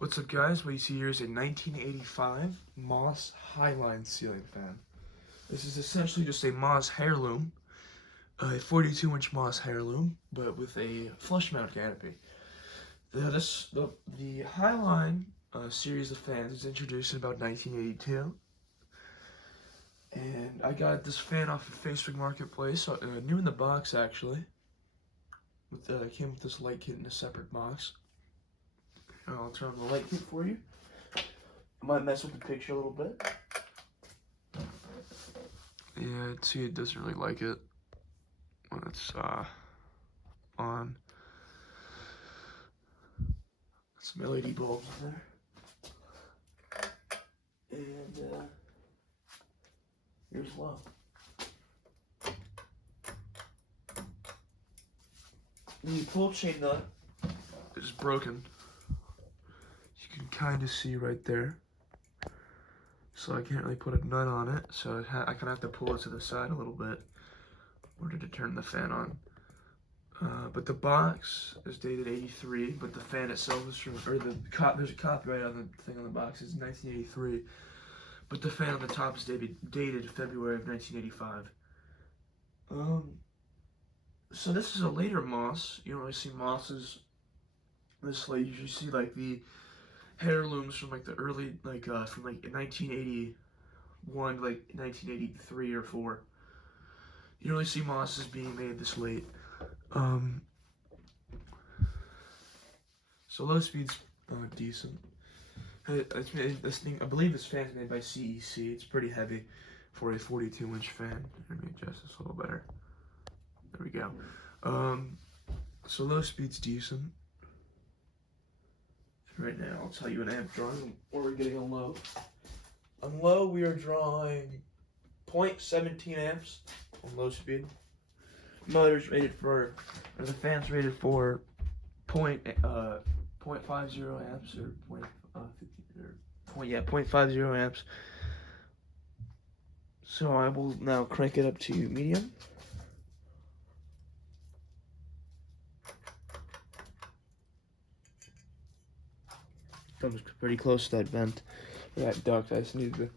What's up, guys? What you see here is a 1985 Moss Highline ceiling fan. This is essentially just a Moss heirloom, a 42-inch Moss heirloom, but with a flush mount canopy. The Highline series of fans was introduced in about 1982, and I got this fan off of Facebook Marketplace, new in the box actually. It came with this light kit in a separate box. I'll turn on the light kit for you. I might mess with the picture a little bit. Yeah, see, it doesn't really like it when it's on. Some LED bulbs in there. And here's low. The pull chain nut is broken. You can kind of see right there. So I can't really put a nut on it, so I kind of have to pull it to the side a little bit in order to turn the fan on. But the box is dated 83, but the fan itself is from, there's a copyright on the thing on the box, it's 1983. But the fan on the top is dated February of 1985. So this is a later Moss. You don't really see Mosses this late. You usually see like the heirlooms from like the early, from like 1981 to like 1983 or 4. You don't really see Mosses being made this late. So low speed's decent. I believe this fan's made by CEC. It's pretty heavy for a 42-inch fan. Let me adjust this a little better. There we go. So low speed's decent. Right now, I'll tell you an amp drawing, or we're getting on low. On low, we are drawing 0.17 amps on low speed. Motor's rated for, or the fan's rated for 0.50 amps, or 0.50 amps. So I will now crank it up to medium. Comes pretty close to that vent, or that duct. I just needed a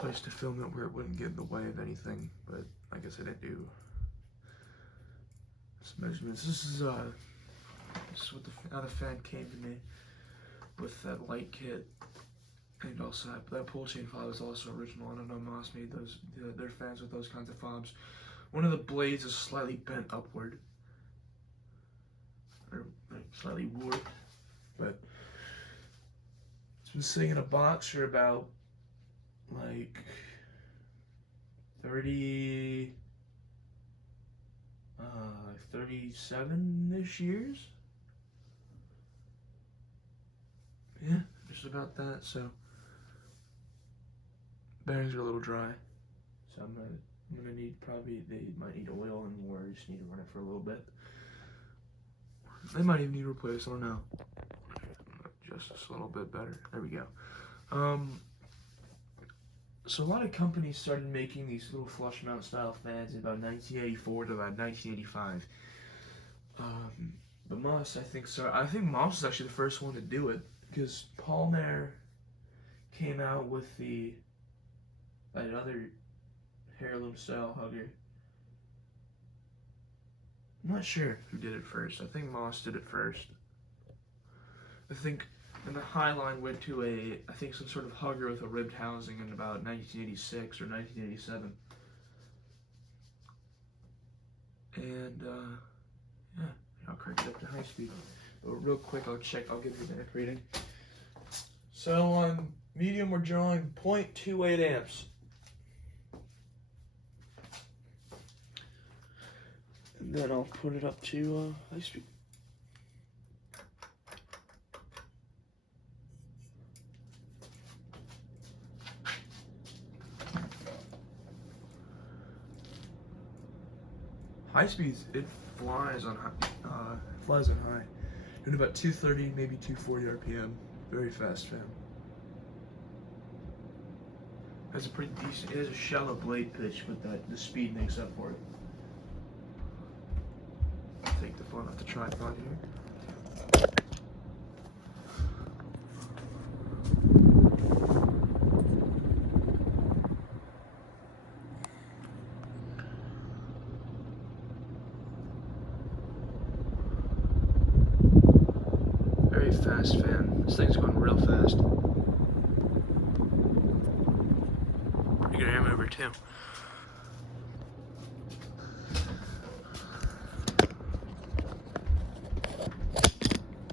place to film it where it wouldn't get in the way of anything, but I guess I didn't do some measurements. This is what how the fan came to me, with that light kit, and also that pull chain fob is also original. I don't know, Moss made their fans with those kinds of fobs. One of the blades is slightly bent upward, or like slightly warped, but it's been sitting in a box for about like 37-ish years. Yeah, just about that. So bearings are a little dry, so I'm gonna need they might need oil, and more I just need to run it for a little bit. They might even need replaced. I don't know. Just a little bit better. There we go. So a lot of companies started making these little flush mount style fans in about 1984 to about 1985. But Moss, I think Moss was actually the first one to do it, because Palmer came out with that other heirloom style hugger. I'm not sure who did it first. I think Moss did it first. I think, and the Highline went to some sort of hugger with a ribbed housing in about 1986 or 1987. And, yeah, I'll crank it up to high speed. But real quick, I'll give you the amp reading. So on medium, we're drawing 0.28 amps. And then I'll put it up to high speed. High speeds, it flies on high. Doing about 230, maybe 240 RPM. Very fast fan. That's a pretty decent. It has a shallow blade pitch, but the speed makes up for it. Take the phone off the tripod here. very fast fan. This thing's going real fast. Pretty good air mover too.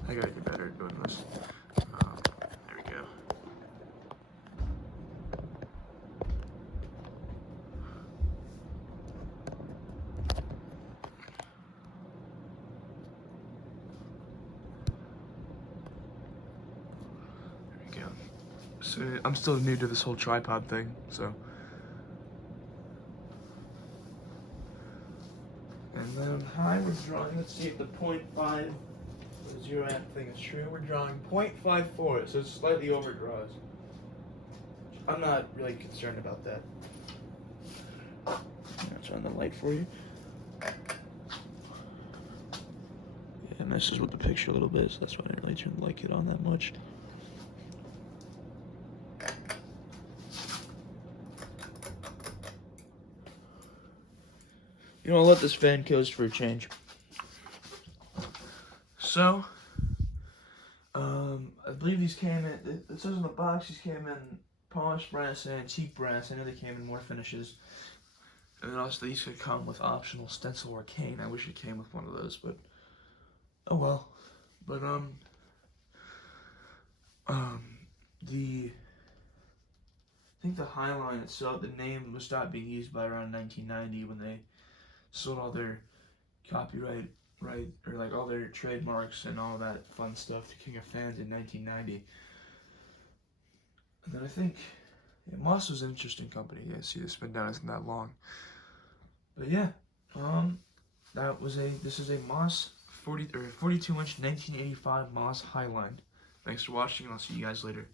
I gotta get better at doing this. There we go. There we go. So I'm still new to this whole tripod thing, so. And then high, we're drawing, let's see if the 0.5 zero amp thing is true. We're drawing 0.54, so it's slightly overdraws. I'm not really concerned about that. I'll turn the light for you. Yeah, it messes with the picture a little bit, so that's why I didn't really turn the light kit on that much. You know, I'll let this fan coast for a change. So, I believe these came in, it says on the box these came in polished brass and antique brass. I know they came in more finishes. And then also these could come with optional stencil or cane. I wish it came with one of those, but oh well. But I think the Highline itself, the name was stopped being used by around 1990 when they sold all their copyright, right, or like all their trademarks and all that fun stuff to King of Fans in 1990. And then I think, yeah, Moss was an interesting company. Yeah, see, this been down isn't that long. But yeah, this is a Moss 42-inch 1985 Moss Highline. Thanks for watching, and I'll see you guys later.